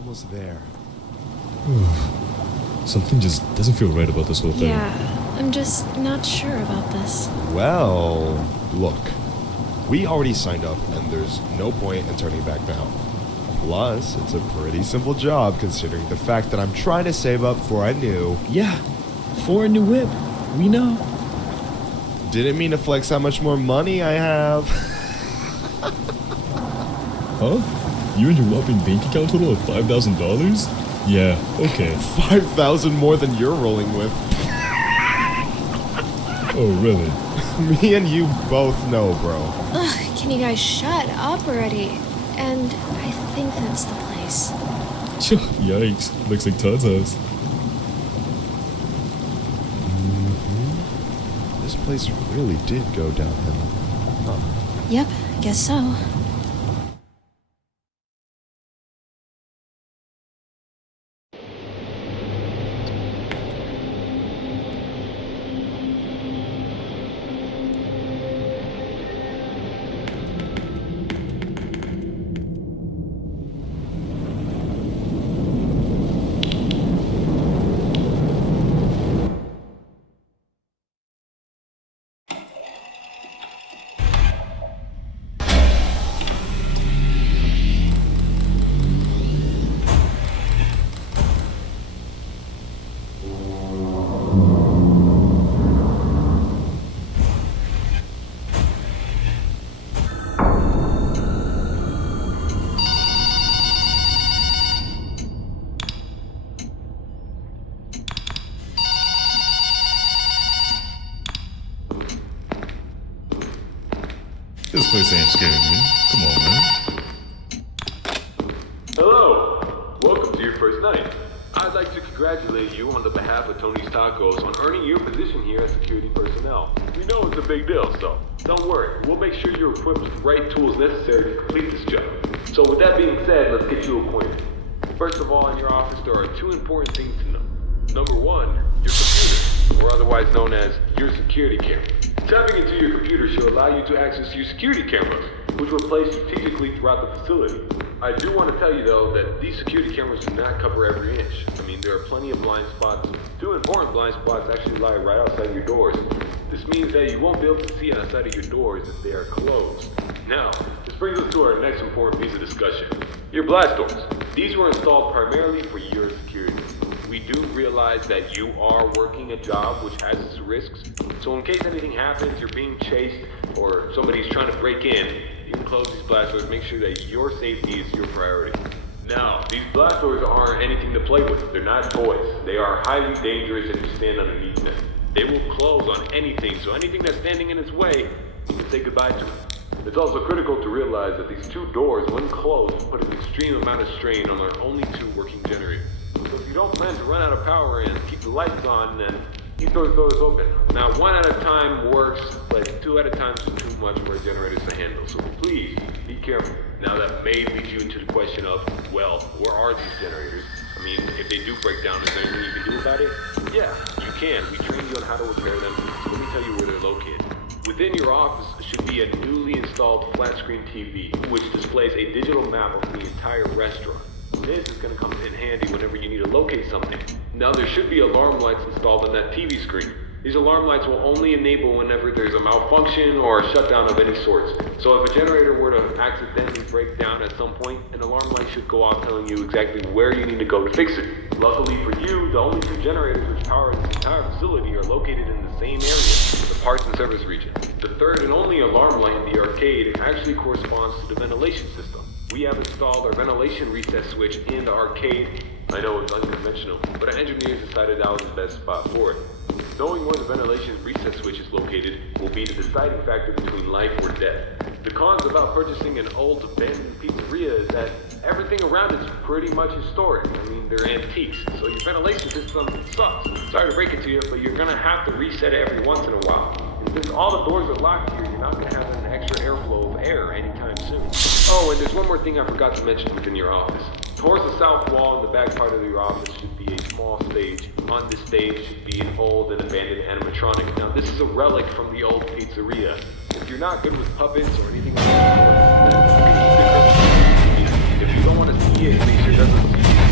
almost there. Something just doesn't feel right about this whole thing. Yeah, I'm just not sure about this. Well, look. We already signed up, and there's no point in turning back now. Plus, it's a pretty simple job considering the fact that I'm trying to save up for a new... Yeah, for a new whip. We know. Didn't mean to flex how much more money I have. Huh? You and your whopping bank account total of $5,000? Yeah, okay. 5,000 more than you're rolling with. Oh, really? Me and you both know, bro. Ugh, can you guys shut up already? And I think that's the place. Yikes. Looks like Todd's house. This place really did go downhill. Huh. Yep, guess so. This place ain't scaring me. Come on, man. Hello! Welcome to your first night. I'd like to congratulate you on the behalf of Tony's Tacos on earning your position here as security personnel. We know it's a big deal, so don't worry. We'll make sure you're equipped with the right tools necessary to complete this job. So with that being said, let's get you acquainted. First of all, in your office, there are two important things to know. Number one, your computer, or otherwise known as your security camera. Tapping into your computer should allow you to access your security cameras, which were placed strategically throughout the facility. I do want to tell you though that these security cameras do not cover every inch. I mean, there are plenty of blind spots. Two important blind spots actually lie right outside your doors. This means that you won't be able to see outside of your doors if they are closed. Now, this brings us to our next important piece of discussion. Your blast doors. These were installed primarily for your security. We do realize that you are working a job which has its risks, so in case anything happens, you're being chased, or somebody's trying to break in, you can close these blast doors, make sure that your safety is your priority. Now, these blast doors aren't anything to play with. They're not toys. They are highly dangerous if you stand underneath them. They will close on anything, so anything that's standing in its way, you can say goodbye to. It's also critical to realize that these two doors, when closed, put an extreme amount of strain on our only two working generators. So if you don't plan to run out of power and keep the lights on, then keep those doors open. Now, one at a time works, but two at a time is too much for generators to handle. So please, be careful. Now that may lead you into the question of, well, where are these generators? I mean, if they do break down, is there anything you can do about it? Yeah, you can. We trained you on how to repair them. So let me tell you where they're located. Within your office should be a newly installed flat screen TV, which displays a digital map of the entire restaurant. This is going to come in handy whenever you need to locate something. Now there should be alarm lights installed on that TV screen. These alarm lights will only enable whenever there's a malfunction or a shutdown of any sorts. So if a generator were to accidentally break down at some point, an alarm light should go off telling you exactly where you need to go to fix it. Luckily for you, the only two generators which power this entire facility are located in the same area, the parts and service region. The third and only alarm light in the arcade actually corresponds to the ventilation system. We have installed our ventilation recess switch in the arcade. I know it's unconventional, but our engineers decided that was the best spot for it. Knowing where the ventilation recess switch is located will be the deciding factor between life or death. The cons about purchasing an old abandoned pizzeria is that everything around is pretty much historic. I mean, they're antiques, so your ventilation system sucks. Sorry to break it to you, but you're gonna have to reset it every once in a while. And since all the doors are locked here, you're not gonna have an extra airflow of air anytime soon. Oh, and there's one more thing I forgot to mention within your office. Towards the south wall in the back part of your office should be a small stage. On this stage should be an old and abandoned animatronic. Now this is a relic from the old pizzeria. If you're not good with puppets or anything like that, then you can keep the curtain. If you don't want to see it, make sure it doesn't see you.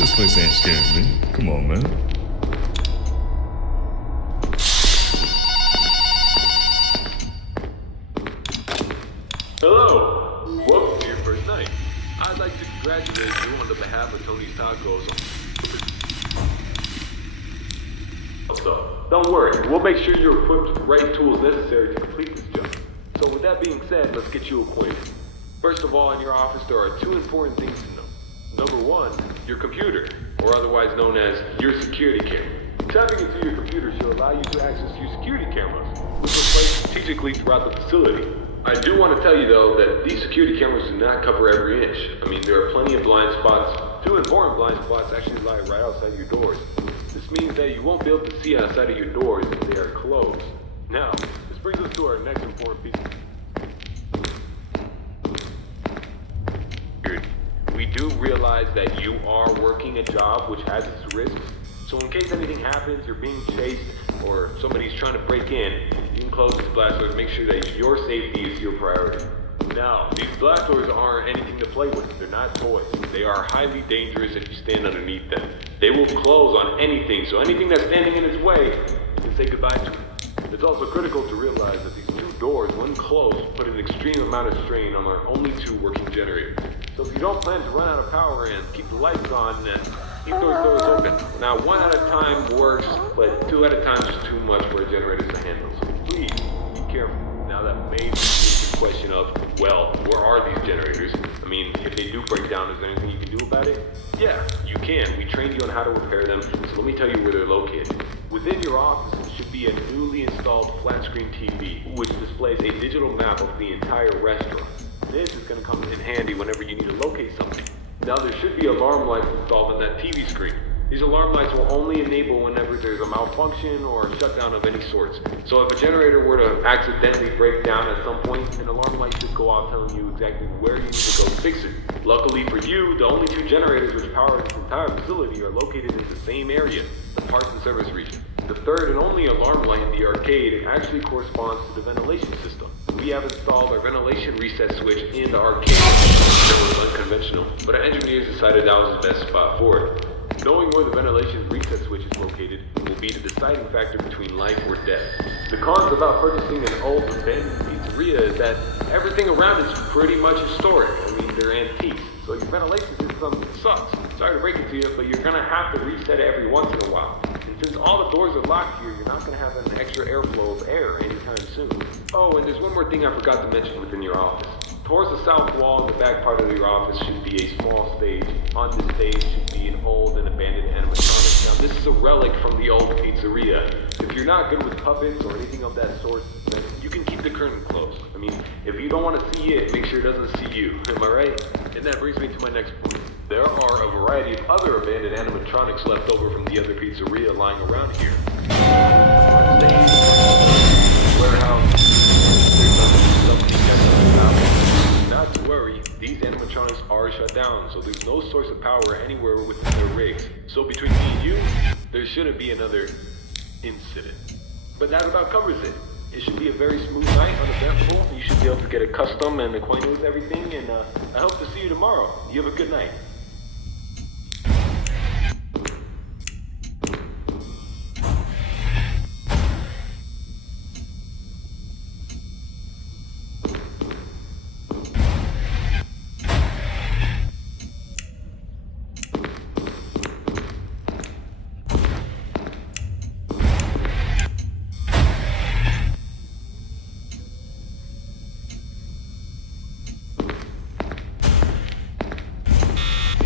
This place ain't scaring me. Come on, man. Hello! Welcome to your first night. I'd like to congratulate you on the behalf of Tony's Tacos. So, don't worry, we'll make sure you're equipped with the right tools necessary to complete this job. So with that being said, let's get you acquainted. First of all, in your office there are two important things to know. Number one, your computer, or otherwise known as your security camera. Tapping into your computer should allow you to access your security cameras, which are placed strategically throughout the facility. I do want to tell you though that these security cameras do not cover every inch. I mean, there are plenty of blind spots. Two important blind spots actually lie right outside your doors. This means that you won't be able to see outside of your doors if they are closed. Now, this brings us to our next important piece. We do realize that you are working a job which has its risks. So in case anything happens, you're being chased, or somebody's trying to break in, you can close this blast door to make sure that your safety is your priority. Now, these blast doors aren't anything to play with. They're not toys. They are highly dangerous if you stand underneath them. They will close on anything, so anything that's standing in its way, you can say goodbye to. It's also critical to realize that these two doors, when closed, put an extreme amount of strain on our only two working generators. So if you don't plan to run out of power and keep the lights on, then keep those doors open. Now, one at a time works, but two at a time is too much for a generator to handle. So please, be careful. Now that may be the question of, well, where are these generators? I mean, if they do break down, is there anything you can do about it? Yeah, you can. We trained you on how to repair them, so let me tell you where they're located. Within your office should be a newly installed flat-screen TV, which displays a digital map of the entire restaurant. This is going to come in handy whenever you need to locate something. Now there should be alarm lights installed on that TV screen. These alarm lights will only enable whenever there's a malfunction or a shutdown of any sorts. So if a generator were to accidentally break down at some point, an alarm light should go off telling you exactly where you need to go to fix it. Luckily for you, the only two generators which power this entire facility are located in the same area, the parts and service region. The third and only alarm light in the arcade actually corresponds to the ventilation system. We have installed our ventilation reset switch in the arcade. It was unconventional, but our engineers decided that was the best spot for it. Knowing where the ventilation reset switch is located will be the deciding factor between life or death. The cons about purchasing an old abandoned pizzeria is that everything around it's pretty much historic. I mean, they're antiques, so your ventilation system sucks. Sorry to break it to you, but you're gonna have to reset it every once in a while. And since all the doors are locked here, you're not gonna have an extra airflow of air anytime soon. Oh, and there's one more thing I forgot to mention within your office. Towards the south wall in the back part of your office should be a small stage. On this stage should be an old and abandoned animatronic. Now this is a relic from the old pizzeria. If you're not good with puppets or anything of that sort, then you can keep the curtain closed. I mean, if you don't want to see it, make sure it doesn't see you. Am I right? And that brings me to my next point. There are a variety of other abandoned animatronics left over from the other pizzeria lying around here. Stage, warehouse, there's something that's not to worry, these animatronics are shut down, so there's no source of power anywhere within their rigs. So between me and you, there shouldn't be another incident. But that about covers it. It should be a very smooth night, uneventful. You should be able to get accustomed and acquainted with everything, and I hope to see you tomorrow. You have a good night.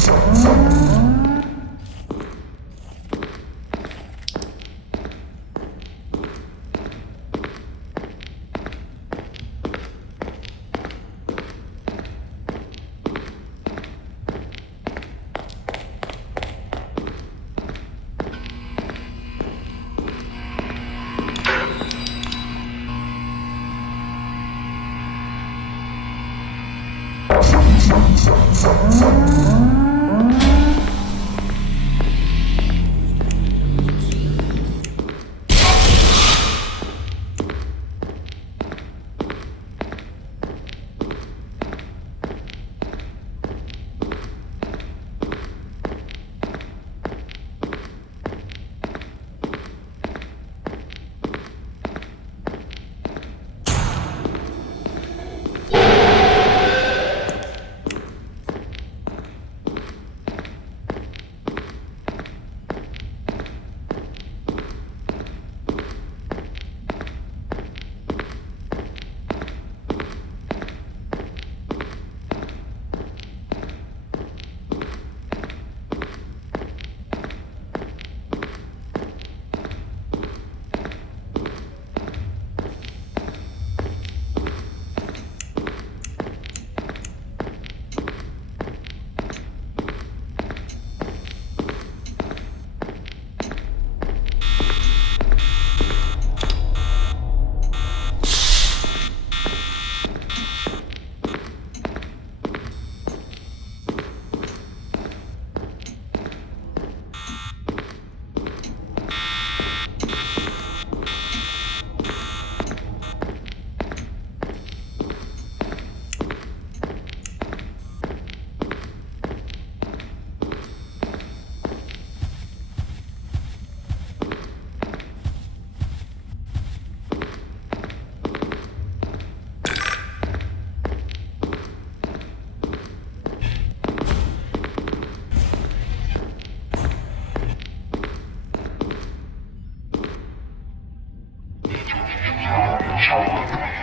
Child